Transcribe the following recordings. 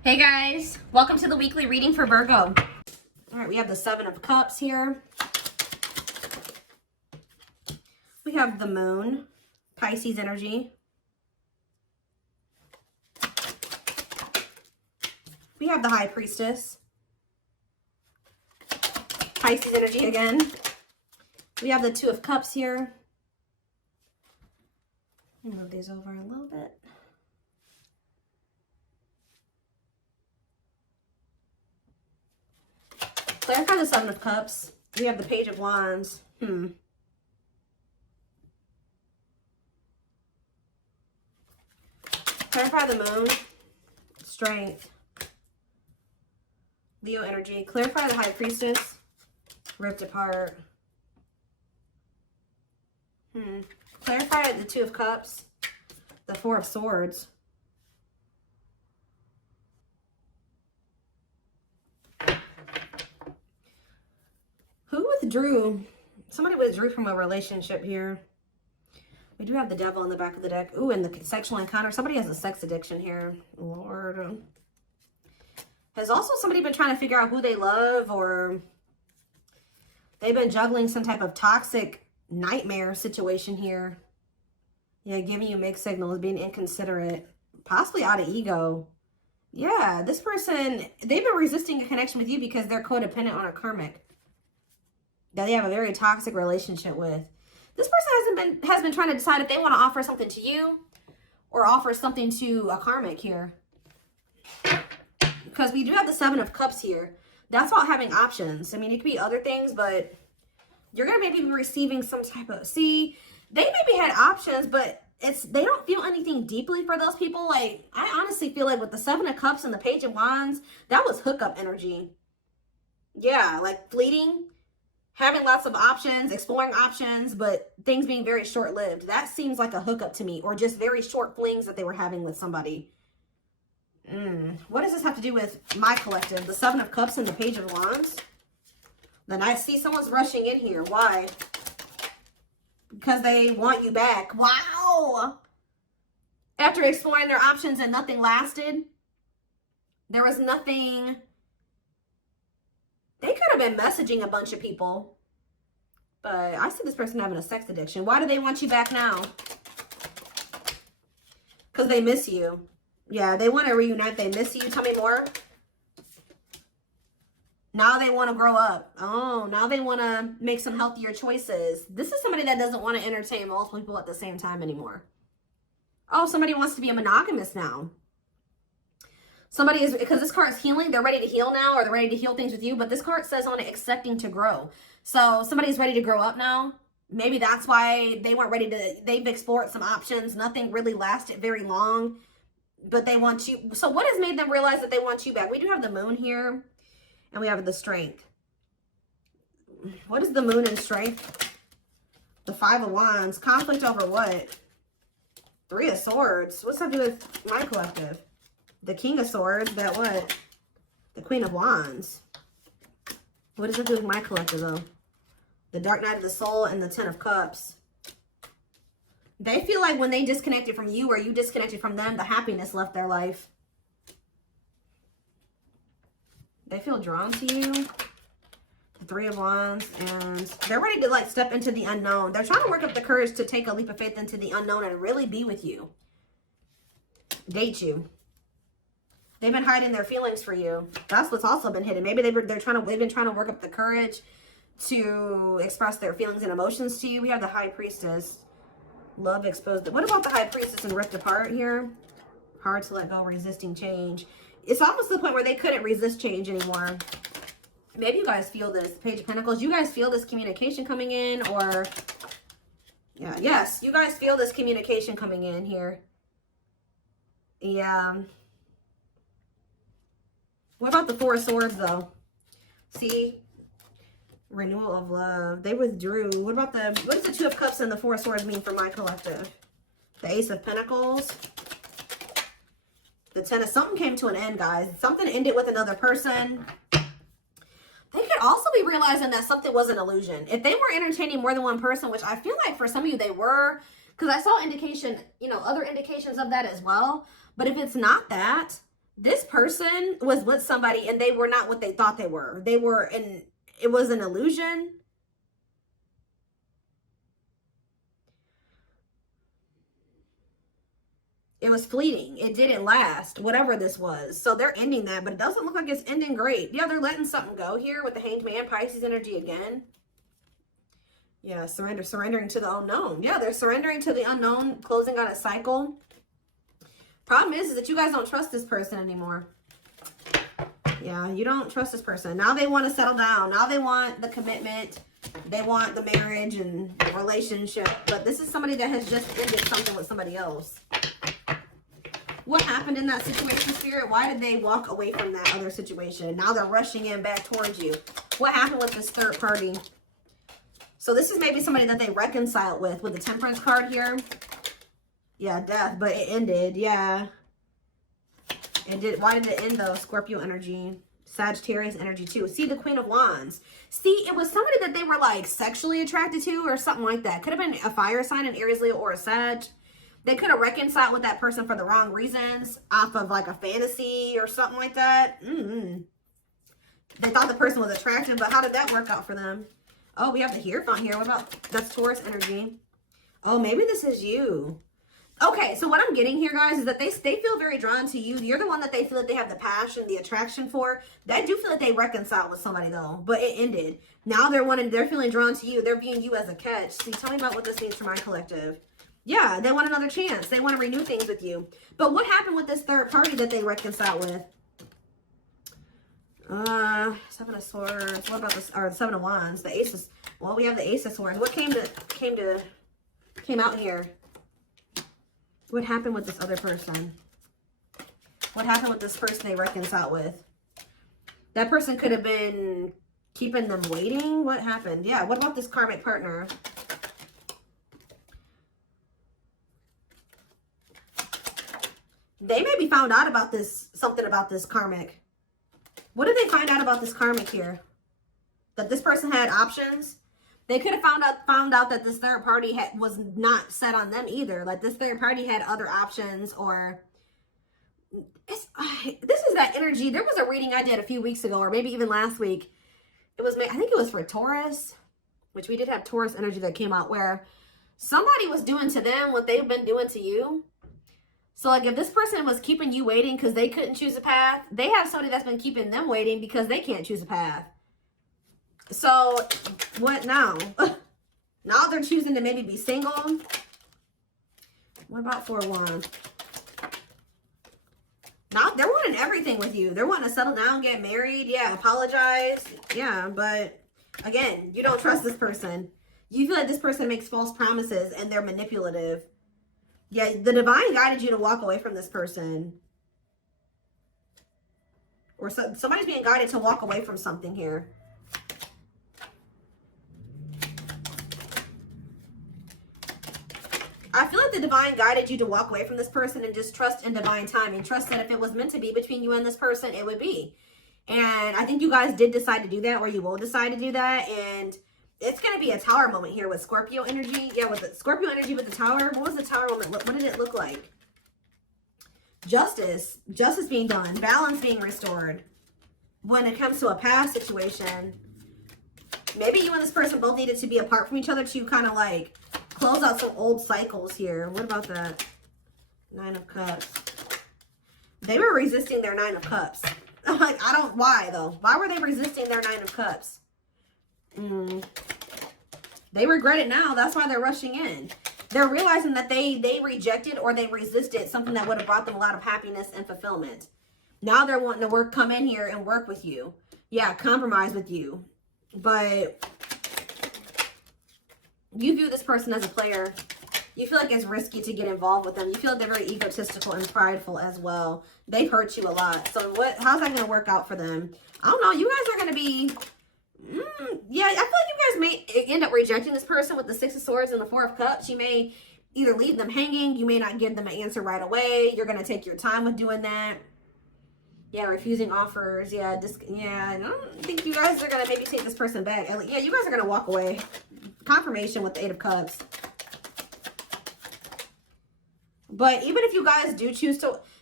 Hey guys, welcome to the weekly reading for Virgo. All right, we have the Seven of Cups here. We have the Moon, Pisces energy. We have the High Priestess, Pisces energy again. We have the Two of Cups here. Let me move these over a little bit. Clarify the Seven of Cups. We have the Page of Wands. Clarify the Moon. Strength. Leo energy. Clarify the High Priestess. Ripped apart. Clarify the Two of Cups. The Four of Swords. Who withdrew? Somebody withdrew from a relationship here. We do have the Devil in the back of the deck. Ooh, and the sexual encounter. Somebody has a sex addiction here. Lord. Has also somebody been trying to figure out who they love, or they've been juggling some type of toxic nightmare situation here. Yeah, giving you mixed signals, being inconsiderate, possibly out of ego. Yeah, this person, they've been resisting a connection with you because they're codependent on a karmic that they have a very toxic relationship with. This person has been trying to decide if they want to offer something to you or offer something to a karmic here. Because we do have the Seven of Cups here. That's about having options. I mean, it could be other things, but you're going to maybe be receiving some type of... See, they maybe had options, but they don't feel anything deeply for those people. Like, I honestly feel like with the Seven of Cups and the Page of Wands, that was hookup energy. Yeah, like fleeting. Having lots of options, exploring options, but things being very short-lived. That seems like a hookup to me, or just very short flings that they were having with somebody. What does this have to do with my collective? The Seven of Cups and the Page of Wands? Then I see someone's rushing in here. Why? Because they want you back. Wow! After exploring their options and nothing lasted, there was nothing... They could have been messaging a bunch of people. But I see this person having a sex addiction. Why do they want you back now? Because they miss you. Yeah, they want to reunite. They miss you. Tell me more. Now they want to grow up. Oh, now they want to make some healthier choices. This is somebody that doesn't want to entertain multiple people at the same time anymore. Oh, somebody wants to be a monogamous now. Somebody is, because this card is healing, they're ready to heal now, or they're ready to heal things with you, but this card says on it, accepting to grow. So somebody's ready to grow up now. Maybe that's why they weren't ready to, they've explored some options. Nothing really lasted very long, but they want you. So what has made them realize that they want you back? We do have the Moon here, and we have the Strength. What is the Moon and Strength? The Five of Wands. Conflict over what? Three of Swords. What's that do with my collective? The King of Swords, that what? The Queen of Wands. What does it do with my collective, though? The Dark Night of the Soul and the Ten of Cups. They feel like when they disconnected from you or you disconnected from them, the happiness left their life. They feel drawn to you. The Three of Wands. And they're ready to, like, step into the unknown. They're trying to work up the courage to take a leap of faith into the unknown and really be with you. Date you. They've been hiding their feelings for you. That's what's also been hidden. Maybe they've been trying to work up the courage to express their feelings and emotions to you. We have the High Priestess. Love exposed. What about the High Priestess and ripped apart here? Hard to let go, resisting change. It's almost to the point where they couldn't resist change anymore. Maybe you guys feel this. Page of Pentacles. You guys feel this communication coming in, or... Yeah, yes. You guys feel this communication coming in here. Yeah. What about the Four of Swords, though? See? Renewal of love. They withdrew. What about what does the Two of Cups and the Four of Swords mean for my collective? The Ace of Pentacles. The Ten of... Something came to an end, guys. Something ended with another person. They could also be realizing that something was an illusion. If they were entertaining more than one person, which I feel like for some of you they were, because I saw indication, other indications of that as well. But if it's not that, This person was with somebody and they were not what they thought they were. They were in, it was an illusion. It was fleeting. It didn't last, whatever this was. So they're ending that, but it doesn't look like it's ending great. Yeah, they're letting something go here with the Hanged Man, Pisces energy again. Yeah, surrendering to the unknown. Yeah, they're surrendering to the unknown, closing out a cycle. Problem is that you guys don't trust this person anymore. Yeah, you don't trust this person. Now they want to settle down. Now they want the commitment. They want the marriage and the relationship. But this is somebody that has just ended something with somebody else. What happened in that situation, Spirit? Why did they walk away from that other situation? Now they're rushing in back towards you. What happened with this third party? So this is maybe somebody that they reconciled with the Temperance card here. Yeah, death, but it ended. Yeah. It did. Why did it end though? Scorpio energy. Sagittarius energy too. See, the Queen of Wands. See, it was somebody that they were like sexually attracted to or something like that. Could have been a fire sign, an Aries, Leo, or a Sag. They could have reconciled with that person for the wrong reasons off of like a fantasy or something like that. They thought the person was attractive, but how did that work out for them? Oh, we have the Hierophant here. What about, that's Taurus energy. Oh, maybe this is you. Okay, so what I'm getting here, guys, is that they feel very drawn to you. You're the one that they feel that they have the passion, the attraction for. They do feel that they reconciled with somebody, though, but it ended. Now they're feeling drawn to you. They're viewing you as a catch. See, tell me about what this means for my collective. Yeah, they want another chance. They want to renew things with you. But what happened with this third party that they reconciled with? Seven of Swords. What about this? Or Seven of Wands. The Aces. Well, we have the Ace of Swords. What came out here? What happened with this other person? What happened with this person they reconciled with? That person could have been keeping them waiting. What happened? Yeah, what about this karmic partner? They maybe found out about this, something about this karmic. What did they find out about this karmic here? That this person had options? They could have found out that this third party was not set on them either. Like this third party had other options, or this is that energy. There was a reading I did a few weeks ago, or maybe even last week. It was, I think it was for Taurus, which we did have Taurus energy that came out, where somebody was doing to them what they've been doing to you. So like if this person was keeping you waiting because they couldn't choose a path, they have somebody that's been keeping them waiting because they can't choose a path. So what now? Now they're choosing to maybe be single. What about Four of Wands? Now they're wanting everything with you. They're wanting to settle down, get married. Yeah, apologize. Yeah, but again, you don't trust this person. You feel like this person makes false promises and they're manipulative. Yeah, the divine guided you to walk away from this person. Or somebody's being guided to walk away from something here. I feel like the divine guided you to walk away from this person and just trust in divine timing. Trust that if it was meant to be between you and this person, it would be. And I think you guys did decide to do that, or you will decide to do that. And it's going to be a tower moment here with Scorpio energy. Yeah, with the Scorpio energy with the tower. What was the tower moment? What did it look like? Justice. Justice being done. Balance being restored. When it comes to a past situation, maybe you and this person both needed to be apart from each other to kind of like close out some old cycles here. What about that? Nine of Cups. They were resisting their Nine of Cups. Like, why though? Why were they resisting their Nine of Cups? They regret it now. That's why they're rushing in. They're realizing that they rejected or they resisted something that would have brought them a lot of happiness and fulfillment. Now they're wanting to come in here and work with you. Yeah, compromise with you. But you view this person as a player. You feel like it's risky to get involved with them. You feel like they're very egotistical and prideful as well. They've hurt you a lot. So how's that going to work out for them? I don't know. You guys are going to be... yeah, I feel like you guys may end up rejecting this person with the Six of Swords and the Four of Cups. You may either leave them hanging. You may not give them an answer right away. You're going to take your time with doing that. Yeah, refusing offers. Yeah, I don't think you guys are going to maybe take this person back. Yeah, you guys are going to walk away. Confirmation with the Eight of Cups. But even if you guys do choose to...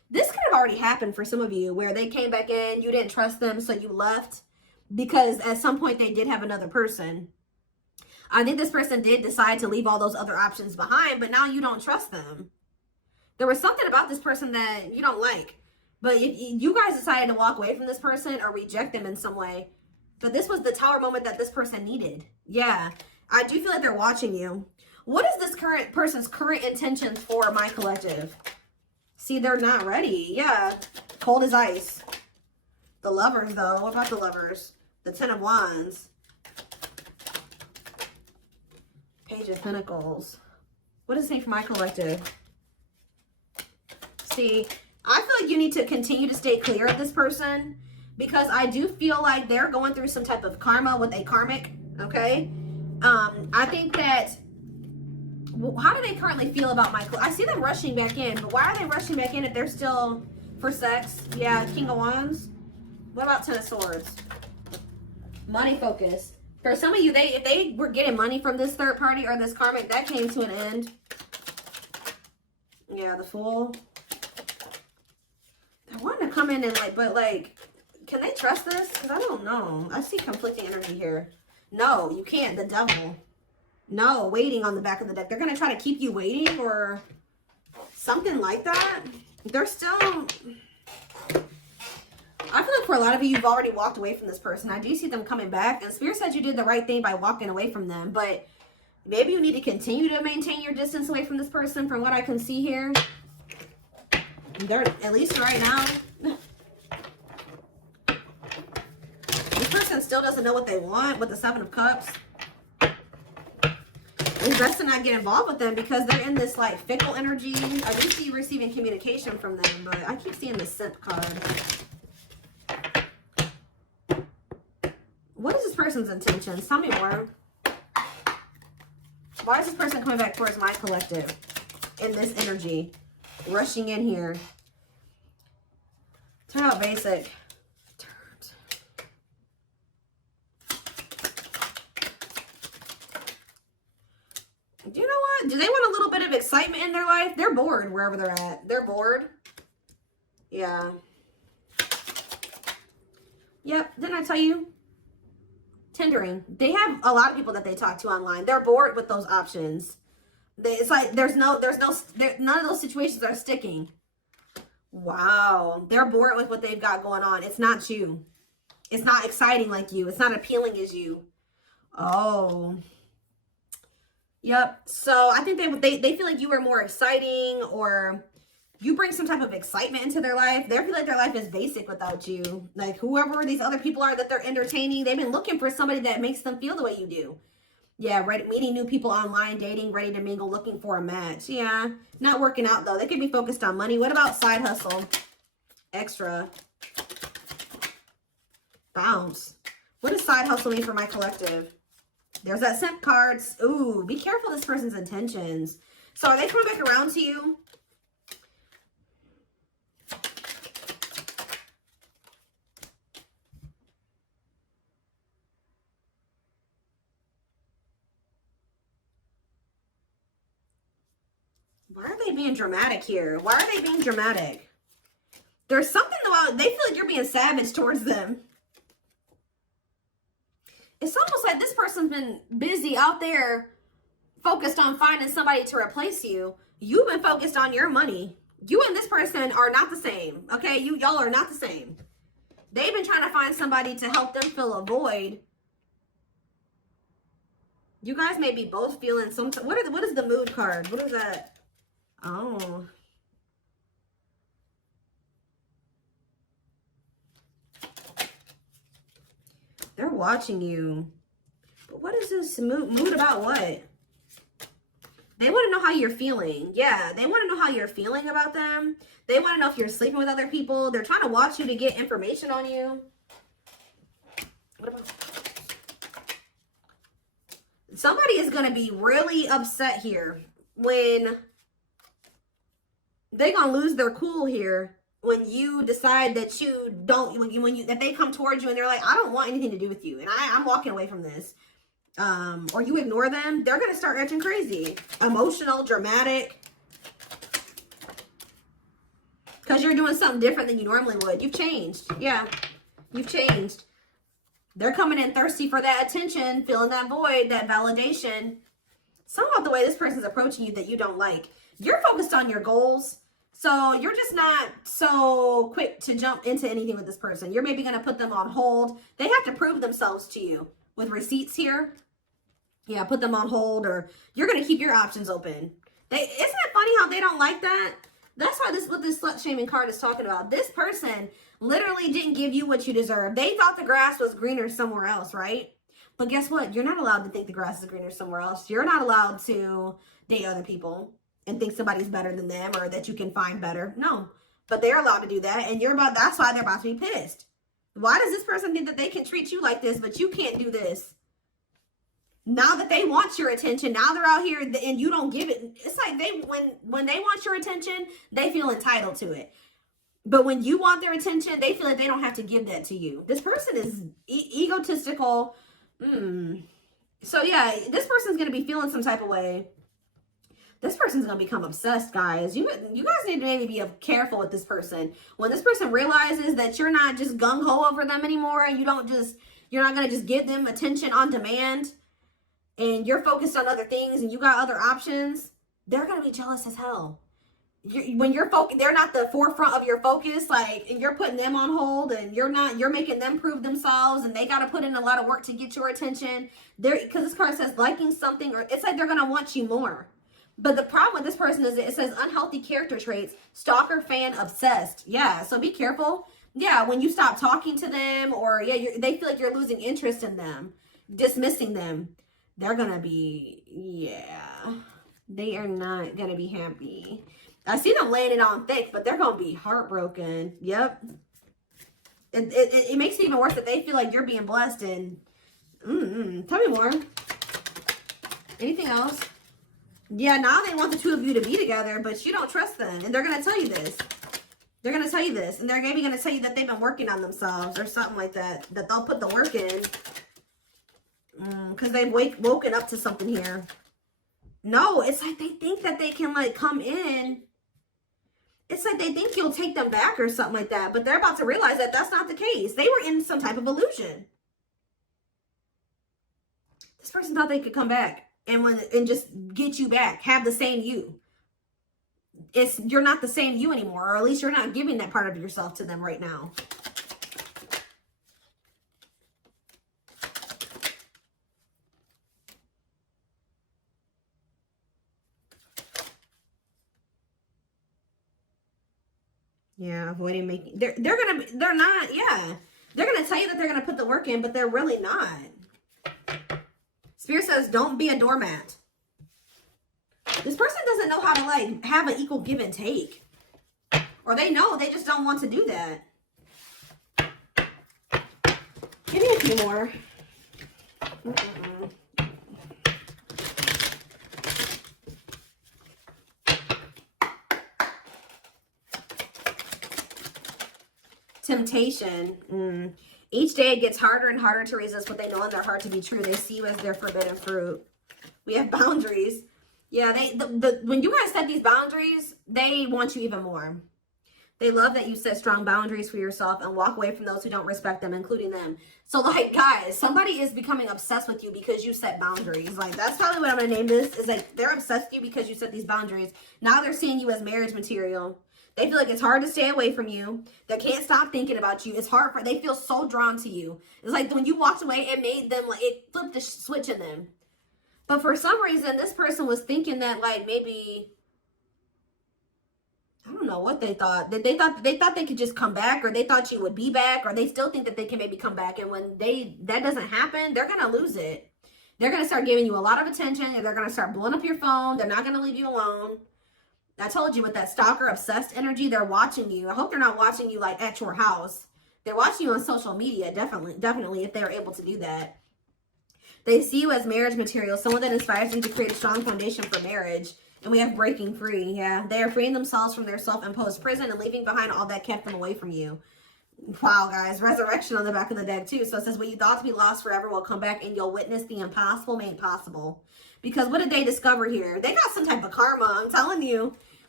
This could have already happened for some of you where they came back in, you didn't trust them, so you left because at some point they did have another person. I think this person did decide to leave all those other options behind, but now you don't trust them. There was something about this person that you don't like. But if you guys decided to walk away from this person or reject them in some way, but this was the Tower moment that this person needed. Yeah, I do feel like they're watching you. What is this current person's current intentions for my collective? See, they're not ready. Yeah, cold as ice. The Lovers, though. What about the Lovers? The Ten of Wands. Page of Pentacles. What does it say for my collective? See, I feel like you need to continue to stay clear of this person because I do feel like they're going through some type of karma with a karmic, okay? I think that, how do they currently feel about my, I see them rushing back in, but why are they rushing back in if they're still for sex? Yeah, King of Wands. What about Ten of Swords? Money focused. For some of you, if they were getting money from this third party or this karmic, that came to an end. Yeah, the Fool. I want to come in and but can they trust this? Because I don't know. I see conflicting energy here. No, you can't. The Devil. No, waiting on the back of the deck. They're going to try to keep you waiting or something like that. They're still... I feel like for a lot of you, you've already walked away from this person. I do see them coming back. And Spirit said you did the right thing by walking away from them. But maybe you need to continue to maintain your distance away from this person from what I can see here. They're, at least right now, this person still doesn't know what they want with the Seven of Cups. It's best to not get involved with them because they're in this like fickle energy. I do see you receiving communication from them, but I keep seeing the Simp card. What is this person's intentions? Tell me more. Why is this person coming back towards my collective in this energy? Rushing in here. Turn out basic. Do you know what? Do they want a little bit of excitement in their life? They're bored wherever they're at. They're bored. Yeah. Yep. Didn't I tell you? Tendering. They have a lot of people that they talk to online. They're bored with those options. It's like none of those situations are sticking. Wow. They're bored with what they've got going on. It's not you. It's not exciting like you. It's not appealing as you. Oh. Yep. So I think they feel like you are more exciting or you bring some type of excitement into their life. They feel like their life is basic without you. Like whoever these other people are that they're entertaining, they've been looking for somebody that makes them feel the way you do. Yeah, right. Meeting new people online, dating, ready to mingle, looking for a match. Yeah, not working out though. They could be focused on money. What about side hustle? Extra. Bounce. What does side hustle mean for my collective? There's that Simp cards. Ooh, be careful this person's intentions. So are they coming back around to you? Why are they being dramatic here? Why are they being dramatic? There's something about, they feel like you're being savage towards them. It's almost like this person's been busy out there focused on finding somebody to replace you. You've been focused on your money. You and this person are not the same. Okay, y'all are not the same. They've been trying to find somebody to help them fill a void. You guys may be both feeling some, what is the mood card? What is that? Oh. They're watching you. But what is this mood about what? They want to know how you're feeling. Yeah, they want to know how you're feeling about them. They want to know if you're sleeping with other people. They're trying to watch you to get information on you. What about... Somebody is going to be really upset here when they're going to lose their cool here when you decide that you don't, that they come towards you and they're like, I don't want anything to do with you. And I'm walking away from this. Or you ignore them, they're going to start acting crazy. Emotional, dramatic. Because you're doing something different than you normally would. You've changed. Yeah, you've changed. They're coming in thirsty for that attention, filling that void, that validation. Something about the way this person's approaching you that you don't like. You're focused on your goals. So you're just not so quick to jump into anything with this person. You're maybe going to put them on hold. They have to prove themselves to you with receipts here. Yeah, put them on hold, or you're going to keep your options open. Isn't it funny how they don't like that? That's why what this slut shaming card is talking about. This person literally didn't give you what you deserve. They thought the grass was greener somewhere else, right? But guess what? You're not allowed to think the grass is greener somewhere else. You're not allowed to date other people and think somebody's better than them or that you can find better. No, but they're allowed to do that. And that's why they're about to be pissed. Why does this person think that they can treat you like this, but you can't do this? Now that they want your attention, now they're out here and you don't give it. It's like when they want your attention, they feel entitled to it. But when you want their attention, they feel like they don't have to give that to you. This person is egotistical. So yeah, this person's going to be feeling some type of way. This person's going to become obsessed, guys. You guys need to maybe be careful with this person. When this person realizes that you're not just gung-ho over them anymore, and you're not going to just give them attention on demand, and you're focused on other things and you got other options, they're going to be jealous as hell. When you're focused, they're not the forefront of your focus, like, and you're putting them on hold, and you're making them prove themselves, and they got to put in a lot of work to get your attention. Because this card says liking something, or it's like they're going to want you more. But the problem with this person is it says unhealthy character traits, stalker, fan, obsessed. Yeah, so be careful. Yeah, when you stop talking to them, or they feel like you're losing interest in them, dismissing them, they're going to be, they are not going to be happy. I see them laying it on thick, but they're going to be heartbroken. Yep. It makes it even worse that they feel like you're being blessed. And tell me more. Anything else? Yeah, now they want the two of you to be together, but you don't trust them. And they're going to tell you this. They're going to tell you this. And they're maybe going to tell you that they've been working on themselves or something like that. That they'll put the work in. Because they've woken up to something here. No, it's like they think that they can, like, come in. It's like they think you'll take them back or something like that. But they're about to realize that that's not the case. They were in some type of illusion. This person thought they could come back and just get you back. Have the same you. You're not the same you anymore. Or at least you're not giving that part of yourself to them right now. Yeah, avoiding making, they're gonna tell you that they're gonna put the work in, but they're really not. Spirit says, don't be a doormat. This person doesn't know how to, like, have an equal give and take. Or they know, they just don't want to do that. Give me a few more. Temptation. Each day it gets harder and harder to resist what they know in their heart to be true. They see you as their forbidden fruit. We have boundaries. Yeah, when you guys set these boundaries, they want you even more. They love that you set strong boundaries for yourself and walk away from those who don't respect them, including them. So, like, guys, somebody is becoming obsessed with you because you set boundaries. Like, that's probably what I'm going to name this. Is like, they're obsessed with you because you set these boundaries. Now they're seeing you as marriage material. They feel like it's hard to stay away from you. They can't stop thinking about you. It's hard they feel so drawn to you. It's like when you walked away, it made them, like, it flipped the switch in them. But for some reason, this person was thinking that, like, maybe, I don't know what they thought. They thought they could just come back, or they thought you would be back, or they still think that they can maybe come back. And when that doesn't happen, they're going to lose it. They're going to start giving you a lot of attention, and they're going to start blowing up your phone. They're not going to leave you alone. I told you, with that stalker obsessed energy, they're watching you. I hope they're not watching you, like, at your house. They're watching you on social media, definitely, if they're able to do that. They see you as marriage material, someone that inspires them to create a strong foundation for marriage. And we have breaking free. Yeah, they are freeing themselves from their self-imposed prison and leaving behind all that kept them away from you. Wow, guys. Resurrection on the back of the deck, too. So it says, what you thought to be lost forever will come back, and you'll witness the impossible made possible. Because what did they discover here? They got some type of karma, I'm telling you.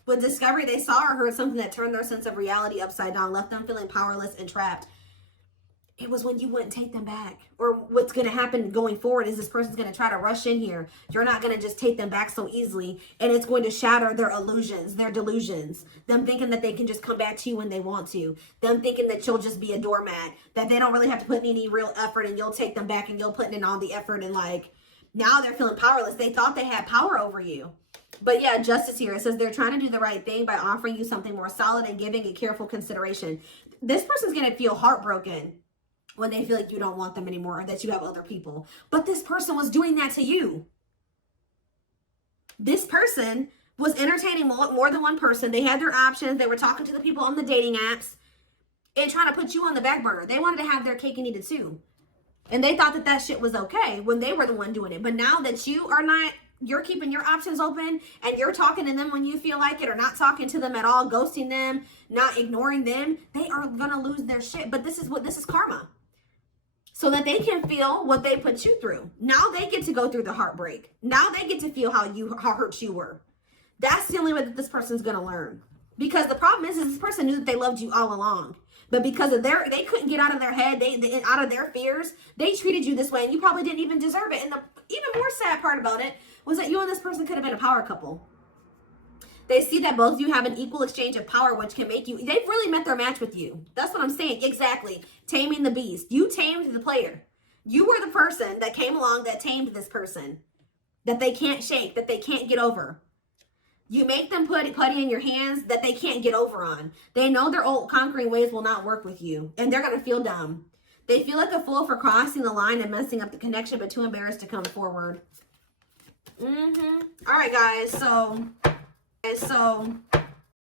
With discovery, they saw or heard something that turned their sense of reality upside down, left them feeling powerless and trapped. It was when you wouldn't take them back. Or what's going to happen going forward is this person's going to try to rush in here. You're not going to just take them back so easily. And it's going to shatter their illusions, their delusions. Them thinking that they can just come back to you when they want to. Them thinking that you'll just be a doormat. That they don't really have to put in any real effort and you'll take them back and you'll put in all the effort. And like, now they're feeling powerless. They thought they had power over you. But yeah, justice here. It says they're trying to do the right thing by offering you something more solid and giving it careful consideration. This person's going to feel heartbroken when they feel like you don't want them anymore or that you have other people. But this person was doing that to you. This person was entertaining more than one person. They had their options. They were talking to the people on the dating apps and trying to put you on the back burner. They wanted to have their cake and eat it too. And they thought that that shit was okay when they were the one doing it. But now that you are not, you're keeping your options open and you're talking to them when you feel like it or not talking to them at all, ghosting them, not ignoring them, they are going to lose their shit. But this is karma. So that they can feel what they put you through. Now they get to go through the heartbreak. Now they get to feel how hurt you were. That's the only way that this person's going to learn. Because the problem is this person knew that they loved you all along. But because of they couldn't get out of their head, they out of their fears, they treated you this way and you probably didn't even deserve it. And the even more sad part about it was that you and this person could have been a power couple. They see that both of you have an equal exchange of power, which can make you, they've really met their match with you. That's what I'm saying. Exactly. Taming the beast. You tamed the player. You were the person that came along that tamed this person. That they can't shake, that they can't get over. You make them put putty in your hands that they can't get over on. They know their old conquering ways will not work with you. And they're going to feel dumb. They feel like a fool for crossing the line and messing up the connection, but too embarrassed to come forward. All right, guys. So